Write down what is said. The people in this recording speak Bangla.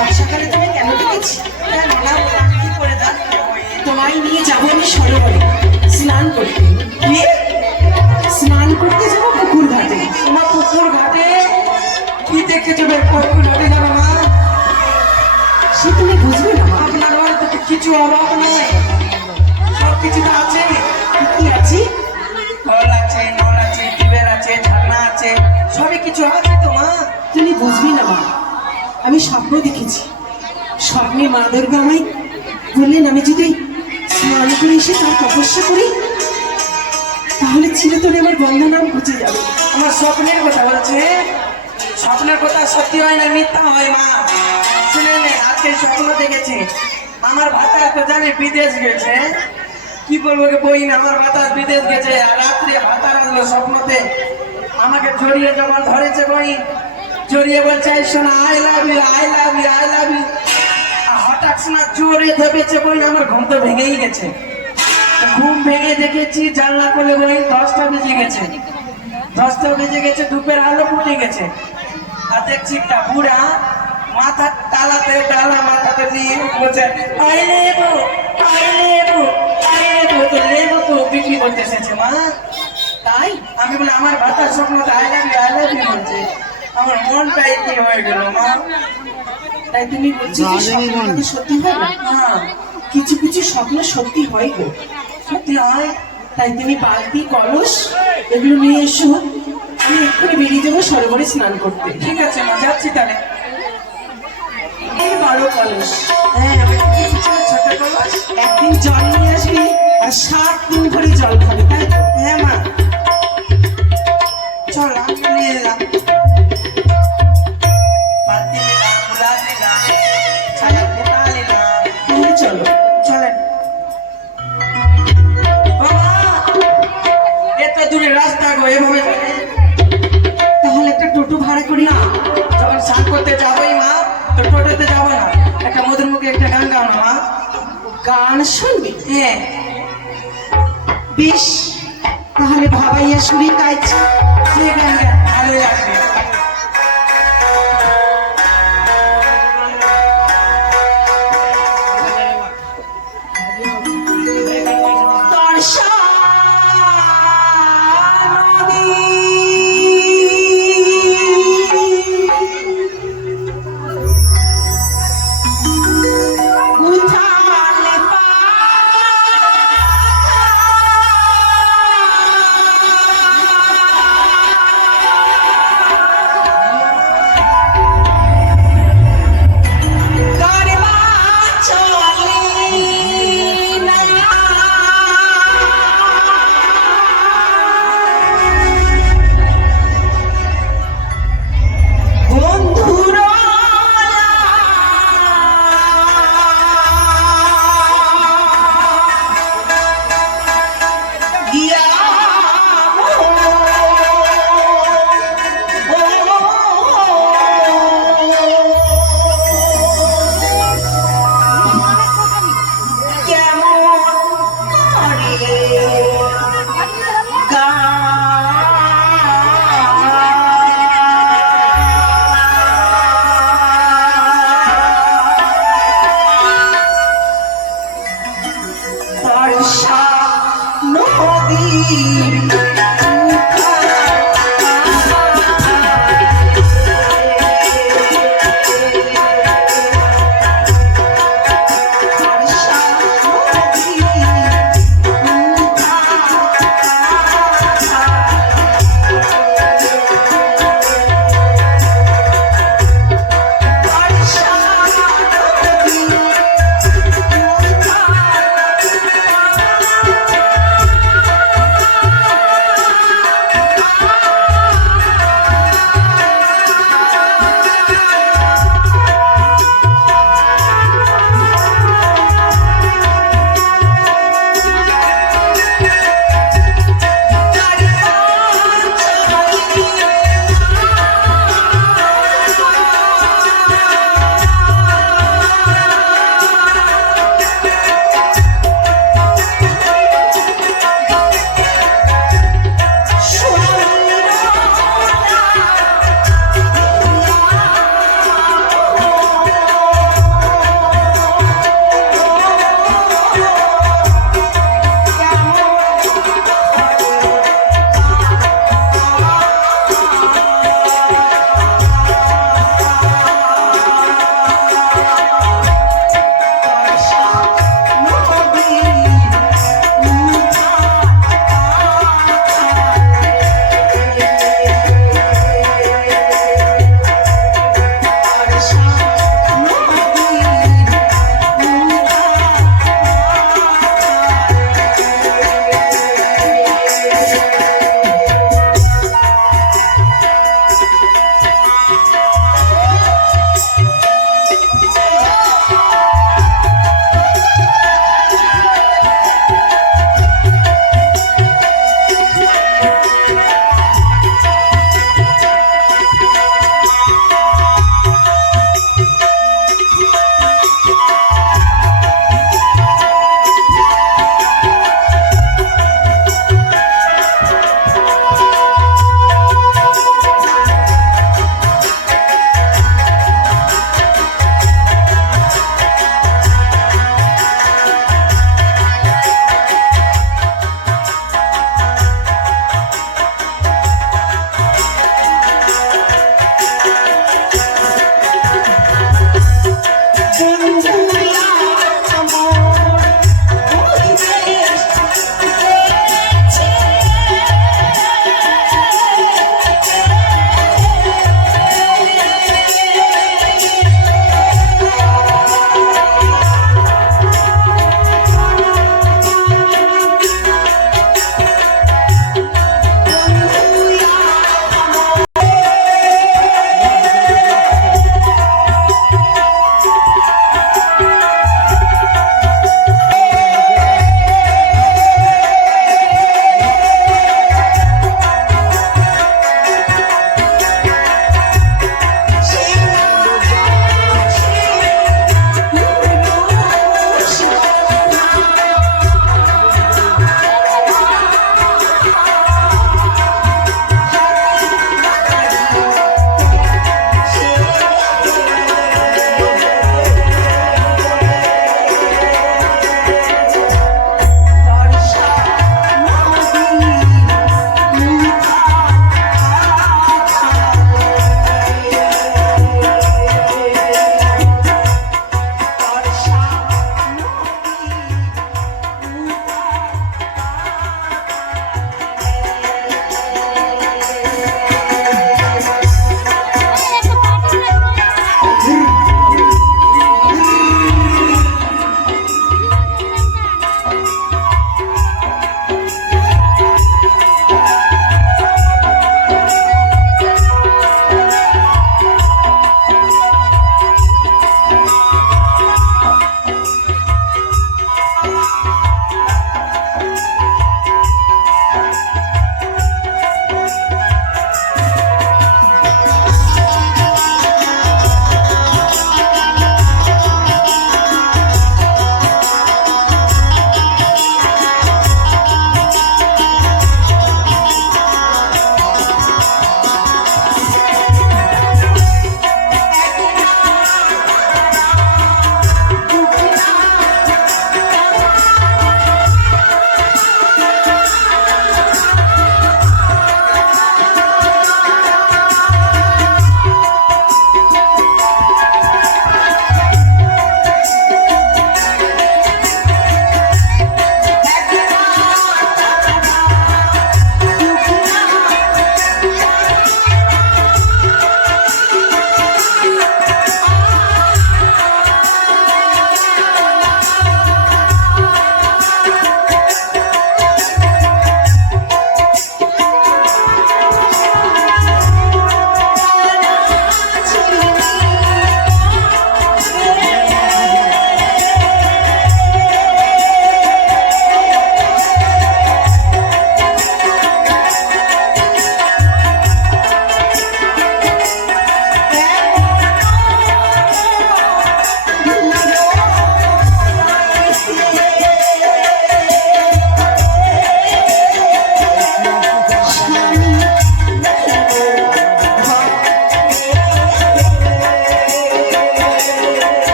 সাত সকালে তুমি কেন ডেকেছি? কি করে জানি তোমায় নিয়ে যাবো আমি সরোবরে স্নান করতে। কি স্নান করতে যাবো পুকুর ঘাটে। তোমার পুকুর ঘাটে কি দেখেছো? পুকুর ঘাটে যাবে মা? সে তুমি বুঝবে না মা। আপনার বাড়িতে তো কিছু অভাব নেই, সব কিছু তো আছে। কি আছে? কল আছে, নল আছে, টিউবওয়েল আছে, ঝর্ণা আছে, সবই কিছু আছে তো মা। তুমি বুঝবি না মা। আমি স্বপ্ন দেখেছি, স্বপ্নে মা দুর্গা আমায় বললেন আমি যদি স্নান করে এসে তার তপস্যা করি তাহলে চিরতরে আমার বন্ধনাম ঘুচে যাবে। আমার স্বপ্নের কথা বলছে, স্বপ্নের কথা সত্যি হয় না, মিথ্যা হয় মা। শুনে নে, আজকে স্বপ্ন দেখেছি আমার ভাতা তো জানে বিদেশ গেছে। কি বলবো রে বই, আমার ভাতা বিদেশ গেছে, আর রাত্রে ভাতা আসলো স্বপ্নতে আমাকে জড়িয়ে যখন ধরেছে বই, জড়িয়ে বলছে শোনা I love you, I love you, I love you. হঠাৎ শোনা জোরে ধরেছে বই, আমার ঘুম তো ভেঙেই গেছে। ঘুম ভেঙে দেখেছি জানলা খুলে বই 10টা বেজে গেছে, 10টা বেজে গেছে, ধূপের আলো ফুটে গেছে। আর দেখছি একটা বুড়া মাথার তালাতে ডালা মাথাতে নিয়ে বলছে আই লেবু, আই লেবু, আই লেবু। তো লেবু তো বিক্রি করতে এসেছে মা। তাই আমি বলে আমার ভাতার স্বপ্নতে I love you, I love you বলছে। আমার মনটাই কি হয়ে গেল মা। তাই তুমি বলছো যে স্বপ্ন নাকি সত্যি হয় না? হ্যাঁ, কিছু কিছু স্বপ্ন সত্যি হয় গো। সত্যি হয়। তাই তুমি বালতি কলস এগুলো নিয়ে এসো, আমি এক্ষুনি বেরিয়ে যাবো সরোবরে স্নান করতে। ঠিক আছে মা, যাচ্ছি তাহলে। এই বড় কলস, হ্যাঁ, আমি কি ছিল ছোট কলস। একদিন জল নিয়ে আসবি আর 7 দিন ধরে জল খাবি, তাই তো? হ্যাঁ মা, চল আমি নিয়ে এলাম। বালতি নিলাম, গ্লাস নিলাম, ছালের বোতল নিলাম। তুমি চলো। চলেন বাবা, এত দূরে রাস্তা গো, এভাবে তাহলে একটা টোটো ভাড়া করি না। যখন স্নান করতে যাবোই মা, তো টোটোতে যাবো না, একটা মধুর মুখে একটা গান গাও না মা। গান শুনবি? হ্যাঁ, বেশ, তাহলে ভাবাইয়া শুনি কাজ। সে গান গান ভালো লাগবে। তর্ষা নদী উথালে কারবা চলে না বন্ধুরা গিয়া কেমন করে তর্ষা নদী